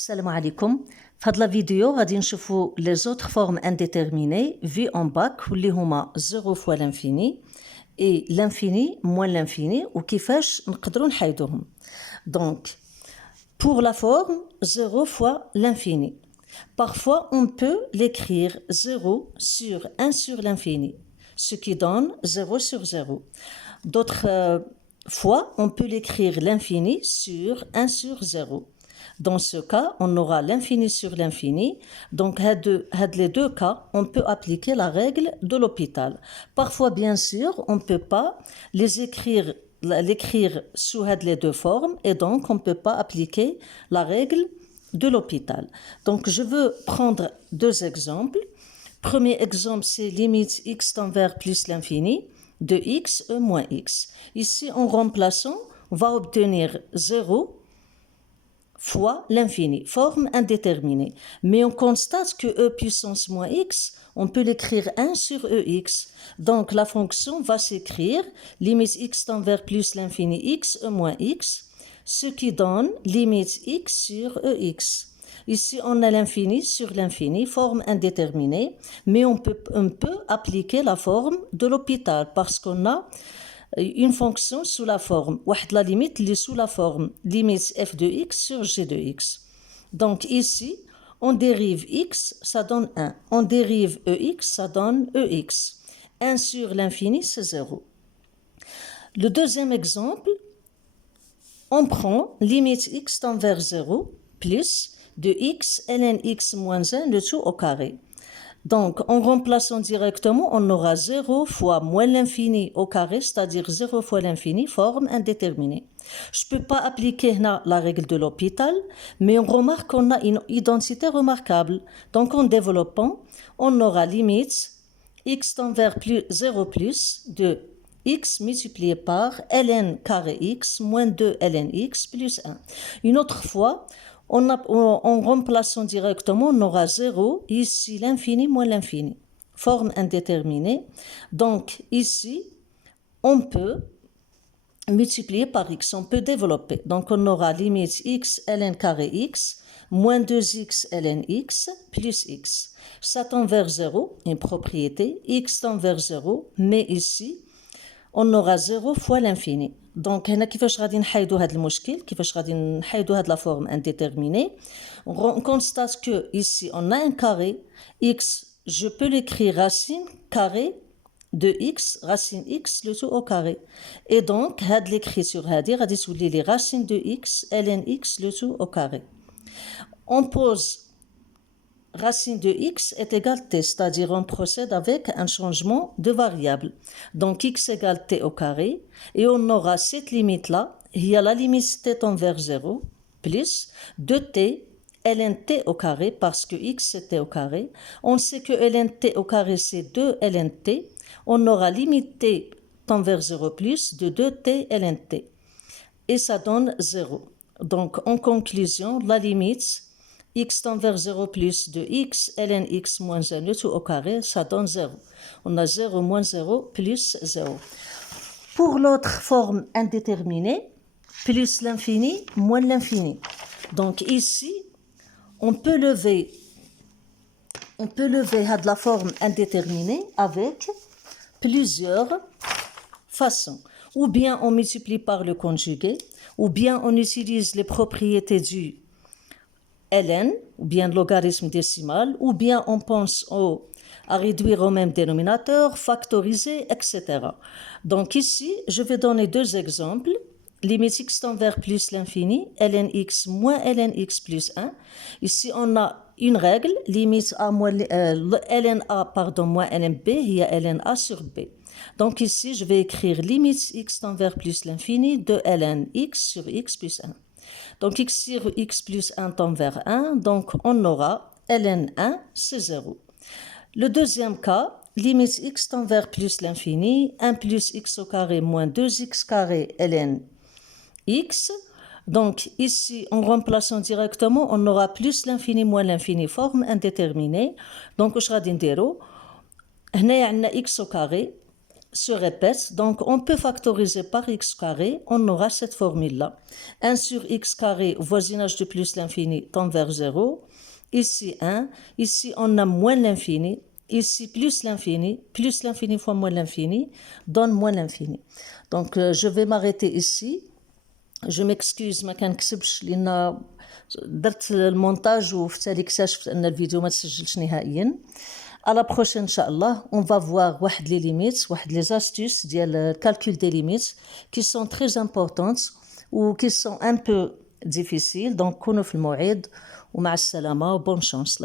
Salam alaikum. في هاد la vidéo غادي نشوفوا les autres formes indéterminées vues en bac واللي هما 0 fois l'infini et l'infini moins l'infini وكيفاش نقدروا نحيدوهم. Donc pour la forme 0 fois l'infini. Parfois on peut l'écrire 0 sur 1 sur l'infini, ce qui donne 0 sur 0. D'autres fois on peut l'écrire l'infini sur 1 sur 0. Dans ce cas, on aura l'infini sur l'infini. Donc, les deux cas, on peut appliquer la règle de l'hôpital. Parfois, bien sûr, on ne peut pas l'écrire sous les deux formes et donc on ne peut pas appliquer la règle de l'hôpital. Donc, je veux prendre deux exemples. Premier exemple, c'est limite x tend vers plus l'infini de x e moins x. Ici, en remplaçant, on va obtenir 0 fois l'infini, forme indéterminée. Mais on constate que e puissance moins x, on peut l'écrire 1 sur ex. Donc la fonction va s'écrire limite x tend vers plus l'infini x e moins x, ce qui donne limite x sur ex. Ici, on a l'infini sur l'infini, forme indéterminée, mais on peut appliquer la forme de l'hôpital parce qu'on a une fonction sous la forme, la limite sous la forme limite f de x sur g de x. Donc ici, on dérive x, ça donne 1. On dérive ex, ça donne ex. 1 sur l'infini, c'est 0. Le deuxième exemple, on prend limite x tend vers 0 plus de x ln x moins 1 le tout au carré. Donc, en remplaçant directement, on aura 0 fois moins l'infini au carré, c'est-à-dire 0 fois l'infini, forme indéterminée. Je ne peux pas appliquer la règle de l'hôpital, mais on remarque qu'on a une identité remarquable. Donc, en développant, on aura limite x tend vers 0 plus de x multiplié par ln carré x moins 2 ln x plus 1. Une autre fois, en remplaçant directement, on aura 0, ici l'infini moins l'infini, forme indéterminée. Donc ici, on peut multiplier par x, on peut développer. Donc on aura limite x ln carré x moins 2x ln x plus x. Ça tend vers 0, une propriété, x tend vers 0, mais ici, on aura 0 fois l'infini. Donc هنا كيفاش غادي نحيدوا هذا المشكل كيفاش غادي نحيدوا هذه la forme indéterminée. On constate que ici on a un carré x, je peux l'écrire racine carré de x racine x le tout au carré. Et donc هاد l'écriture هذه غادي تولي لي racine de x ln x le tout au carré. On pose racine de x est égale t, c'est-à-dire on procède avec un changement de variable. Donc x égale t au carré, et on aura cette limite-là, il y a la limite t tend vers 0, plus 2t ln t au carré, parce que x c'est t au carré. On sait que ln t au carré c'est 2 ln t, on aura limite t tend vers 0 plus de 2t ln t, et ça donne 0. Donc en conclusion, la limite x tend vers 0 plus de x ln x moins 1 le tout au carré, ça donne 0. On a 0 moins 0 plus 0. Pour l'autre forme indéterminée, plus l'infini moins l'infini. Donc ici, on peut lever la forme indéterminée avec plusieurs façons. Ou bien on multiplie par le conjugué, ou bien on utilise les propriétés du ln, ou bien logarithme décimal, ou bien on pense à réduire au même dénominateur, factoriser, etc. Donc ici, je vais donner deux exemples. Limite x tend vers plus l'infini, ln x moins ln x plus 1. Ici, on a une règle, limite a moins, ln a pardon, moins ln b, il y a ln a sur b. Donc ici, je vais écrire limite x tend vers plus l'infini de ln x sur x plus 1. Donc x sur x plus 1 tend vers 1, donc on aura ln 1, c'est 0. Le deuxième cas, limite x tend vers plus l'infini, 1 plus x au carré moins 2x carré ln x. Donc ici, en remplaçant directement, on aura plus l'infini moins l'infini, forme indéterminée. Donc, واش غادي نديرو؟ هنايا عندنا x au carré, se répète, donc on peut factoriser par x carré, on aura cette formule-là. 1 sur x carré, voisinage de plus l'infini, tend vers 0. Ici 1, ici on a moins l'infini, ici plus l'infini fois moins l'infini, donne moins l'infini. Donc je vais m'arrêter ici. Je m'excuse ما كنكتبش لأن درت المونتاج وفي التالي اكتشفت أن الفيديو ما تسجلش نهائيا. À la prochaine, Inch'Allah, on va voir les limites, les astuces de calcul des limites qui sont très importantes ou qui sont un peu difficiles. Donc, كونوا في الموعد ومع السلامة, bonne chance.